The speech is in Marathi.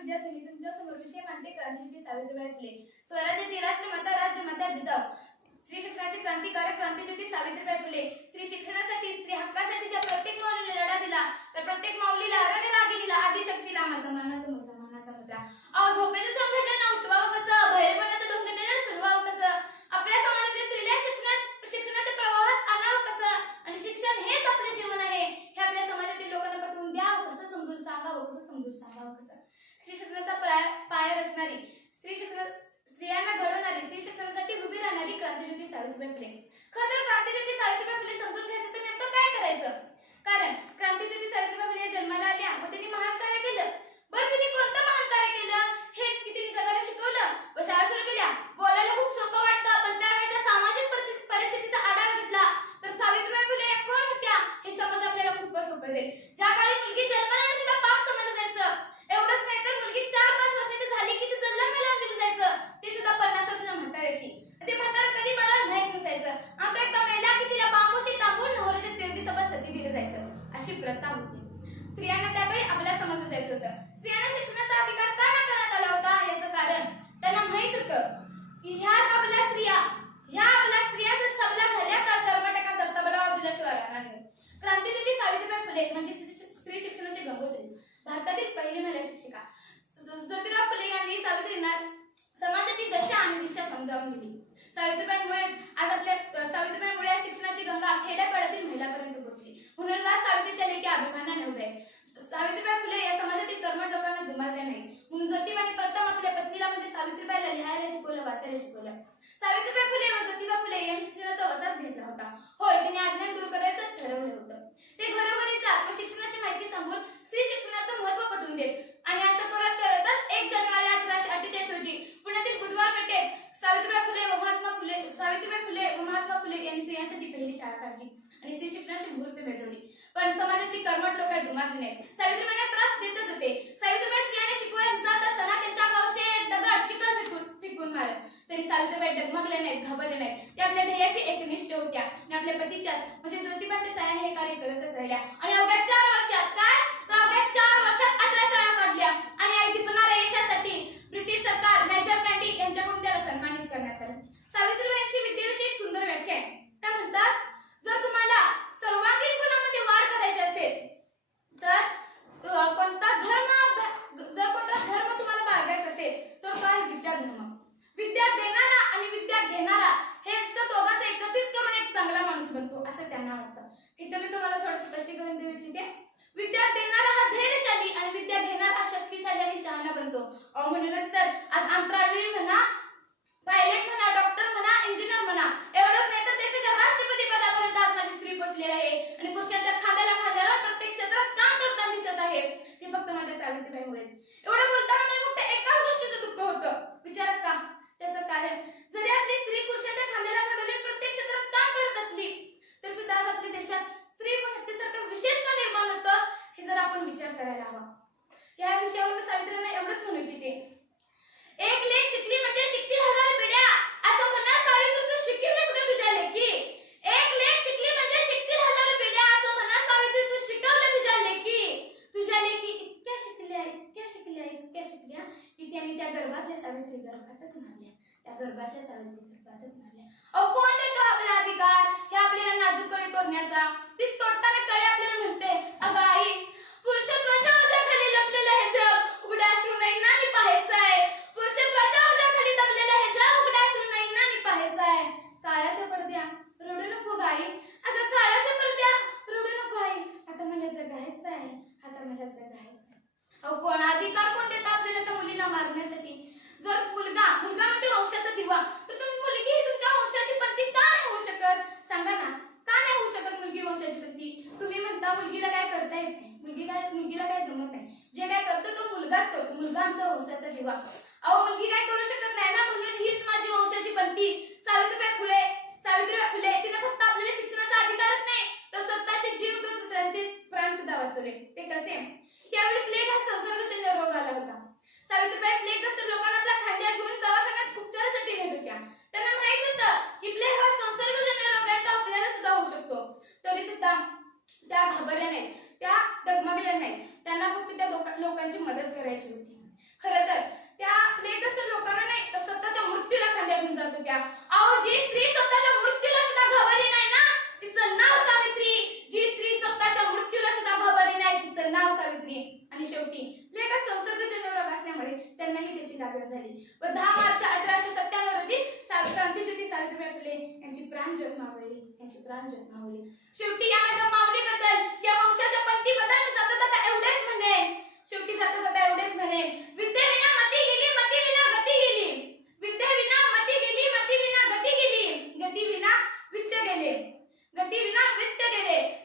विद्यार्थिनी तुमच्या समोर विषय मांडते क्रांतिज्योती सावित्रीबाई फुले. स्वराज्याची राष्ट्रमाता राज्यमाता जिजाऊ. स्त्री शिक्षणाची क्रांतिकारक क्रांतिज्योती सावित्रीबाई फुले. स्त्री शिक्षणासाठी स्त्री हक्कासाठी ज्या प्रत्येक माऊलीने लढा दिला त्या प्रत्येक माऊलीला अरण्य रागी दिला. आदिशक्तीला माझा मानाचा मुद्रा मानाचा मुद्रा. अहो झोपेचं संघटना उठवावं कसं, भैरपणाचं ढोंग त्याला सुरवावं कसं, आपल्या समाजातील स्त्रीला शिक्षणाच्या प्रवाहात आणावं कसं, आणि शिक्षण हेच आपले जीवन आहे हे आपल्या समाजातील लोकांना पटवून द्यावं कसं, समजून सांगावं कसं. स्त्री शिक्षणाचा पाया रचणारी, स्त्रियांना घडवणारी, स्त्री शिक्षणासाठी उभी राहणारी क्रांतिज्योती सावित्रीबाई फुले. खरं तर क्रांतिज्योती सावित्रीबाई फुले समजून घ्यायचं तर नेमकं काय करायचं? कारण क्रांतिज्योती सावित्रीबाई फुले जन्माला आल्या व त्यांनी महान कार्य केलं. बरं त्यांनी कोणतं महान कार्य केलं? हेच की त्यांनी जगाला शिकवलं व शाळा सुरू केल्या. बोलायला खूप सोपं वाटतं, पण त्यावेळेच्या सामाजिक परिस्थितीचा आढावा घेतला तर सावित्रीबाई फुले कोण होत्या हे समज आपल्याला खूपच सोपं जाईल. ज्या काळी मुलगी जन्माला सुद्धा पाप समजलं जायचं. एवढंच नाही तर मुलगी 4-5 वर्षाची झाली की तिचं लग्न लावून दिलं जायचं, ते सुद्धा 50 वर्षाच्या म्हाताऱ्याशी. ते म्हातारं कधी मला माहित नसायचं. आता एकदा मेला की तिला बांबूशी टाकून नवऱ्याच्या तेवढीसोबत सती दिलं जायचं, अशी प्रथा होती. स्त्रियांना त्यावेळी आपल्याला समजलं जायचं होतं. स्त्रियांना शिक्षणाचा अधिकार का नाकारण्यात आला होता याचं कारण त्यांना माहित होतं की ह्या आपल्या स्त्रिया जर सबला झाल्या तर कर्नाटकात दत्ताबला जिल्ह्याशिवाय राहणार नाही. क्रांतिज्योती सावित्रीबाई फुले म्हणजे स्त्री शिक्षणाची गंगोत्री, भारतातील पहिली महिला शिक्षिका. ज्योतिराव फुले यांनी सावित्रींना समाजाची दशा आणि दिशा समजावून दिली. सावित्रीबाईमुळे शिक्षणाची गंगा खेड्यापाड्यातील महिलांपर्यंत पोहोचली. म्हणून आज सावित्रीच्या लेखी अभिमानाने उभे आहे. सावित्रीबाई फुले या समाजातील कर्मठ लोकांना जुमानले नाही. म्हणून ज्योतिबाने प्रथम आपल्या पत्नीला म्हणजे सावित्रीबाईला लिहायला शिकवलं, वाचायला शिकवलं. सावित्रीबाई फुले व ज्योतिबा फुले यांनी शिक्षणाचा वसाच घेतला होता. होय, त्यांनी अज्ञान दूर करायचं ठरवलं होतं. ते घरोघरी जात व शिक्षणाची माहिती सांगून स्त्री शिक्षणाचं महत्त्व पटवून देत. आणि असं करतच 1 जानेवारी 1848 रोजी पुण्यातील बुधवार पेठेत सावित्रीबाई फुले व महात्मा फुले यांनी स्त्रियांसाठी पहिली शाळा काढली आणि स्त्री शिक्षणाची मुहूर्त भेटवली. पण समाजातील कर्मठ लोक जुमानले नाहीत. सावित्रीबाईंना त्रास देतच होते. सावित्रीबाई स्त्रियांना शिकवायला जात असताना त्यांच्या गावचे दगड चिखल फेकून मारत तरी सावित्रीबाई डगमगल्या नाहीत, घाबरल्या नाहीत. त्या आपल्या ध्येयाशी एकनिष्ठ होत्या आणि आपल्या पतीच्या म्हणजे ज्योतिबाच्या साहाय्याने हे कार्य करतच राहिल्या. आणि अवघ्या 4 वर्षात 18 शाळा काढल्या आणि ऐदीपणाला यशासाठी ब्रिटिश सरकार मेजर कँडी यांच्याकडून त्याला सन्मानित करण्यात आलं. सावित्रीबाईंची विद्येविषयी एक सुंदर व्याख्या आहे. त्या म्हणतात, जर तुम्हाला सर्वांगीण गुणांमध्ये वाढ करायची असेल तर कोणता धर्म तुम्हाला बाळगायचा असेल तर काय विद्या धर्म. विद्या देणारा आणि विद्या घेणारा हे दोघांचं एकत्रित करून एक चांगला माणूस बनतो असं त्यांना वाटतं. इथं मी तुम्हाला थोडं स्पष्टीकरण देऊ इच्छिते. विद्या देणारा हा धैर्यशाली आणि विद्या घेणारा हा शक्तिशाली आणि शहाणा बनतो. म्हणूनच तर आज अंतराळवीर म्हणा, पायलट म्हणा, डॉक्टर म्हणा, इंजिनियर म्हणा, एवढंच नाही तर देशाच्या राष्ट्रपती पदापर्यंत आज माझी स्त्री पोहोचलेली आहे आणि पुरुषाच्या खांद्याला प्रत्येक क्षेत्रात काम करताना दिसत आहे. हे फक्त माझ्या सावित्रीबाईमुळेच. एवढं बोलताना मला फक्त एकाच गोष्टीचं दुःख होतं. विचारा का? त्याचं कारण जरी आपली स्त्री पुरुषाच्या खांद्याला प्रत्येक क्षेत्रात काम करत असली तर सुद्धा आज आपल्या देशात स्त्री पण हत्येसारखा विशेष का निर्माण होतं हे जर आपण विचार करायला हवा. या विषयावर मी सावित्रींना एवढंच म्हणू इच्छिते. एक लेक शिकली म्हणजे शिकतील 1000 पिढ्या असं म्हणा सावित्री, तू शिकवलीस का तुझ्या लेकी? एक लेक शिकली म्हणजे शिकतील 1000 पिढ्या असं म्हणा सावित्री, तू शिकवलं तुझ्या लेकी. तुझ्या लेकी इतक्या शिकल्या की त्यांनी त्या गर्भातल्या सावित्री गर्भातच मारल्या. अहो कोण देतो आपला अधिकार हे आपल्याला नाजूक कळे तोडण्याचा? ती तोडताना कळे आपल्याला म्हणते, अगं आई, पुरुषत्वाच्या ओझ्याखाली लपलेलं हे जग उघड्या अश्रूंनी नाही पाहायचं आहे. पुरुषत्वाच्या ओझ्याखाली दबलेलं हे जग उघड्या अश्रूंनी नाही पाहायचं आहे. काळाच्या पडद्या रडू नको गाई, अगं काळाच्या पडद्या रडू नको आई, आता मला जगायचं आहे. अहो कोण अधिकार कोण देतं आपल्याला त्या मुलीला मारण्यासाठी? जर मुलगा म्हणजे वंशाचा दिवा तर तुम्ही मुलगी ही तुमच्या वंशाची पत्नी का नाही होऊ शकत? सांगा ना, का नाही होऊ शकत मुलगी वंशाची पत्नी? तुम्ही म्हणता मुलगीला काय करता येत नाही, मुलगीला काय जमत नाही. जे काय करतो तो मुलगाच करतो. मुलगा आमचा वंशाचा दिवा. अहो मुलगी काय करू शकत नाही ना, म्हणून हीच माझी वंशाची पत्नी सावित्रीबाई फुले तिने फक्त आपल्याला शिक्षणाचा अधिकारच नाही तर स्वतःचे जीव देऊन दुसऱ्यांचे प्राण सुद्धा वाचवले. ते कसे? त्यावेळी प्लेग हा संसर्गजन्य रोग आला होता. सावित्रीबाई प्लेगग्रस्त लोकांना आपल्या खांद्यावर घेऊन दवाखान्यात उपचारासाठी नेत होत्या. त्यांना माहित होतं की प्लेग हा संसर्गजन्य रोग आहे, तो आपल्याला सुद्धा होऊ शकतो. तरी सुद्धा त्या घाबरल्या नाहीत, त्या डगमगल्या नाहीत. त्यांना फक्त त्या लोकांची मदत करायची होती. खरं तर त्या लेखस्थ लोकांना नाही तर स्वतःच्या मृत्यूला खांद्या घेऊन जात होत्या. अहो, जी स्त्री स्वतःच्या मृत्यूला सुद्धा घाबरली नाही ना, तिचं नाव सावित्री. जी स्त्री स्वतःच्या मृत्यूला सुद्धा घाबरली नाही, तिचं नाव सावित्री. आणि शेवटी लेखक संसर्गजन्य रोग असल्यामुळे त्यांनाही त्याची लागण झाली व 10 मार्च 1897 रोजी क्रांतिज्योती सावित्रीबाई फुले यांची प्राण जन्मावली. शेवटी या माझ्या माऊलीबद्दल, या वंशाच्या पंथीबद्दल मी जाता जाता एवढेच म्हणेन. विद्येविना मती गेली, मतीविना गती गेली. विद्येविना मती गेली, मतीविना गती गेली. गतीविना वित्त गेले.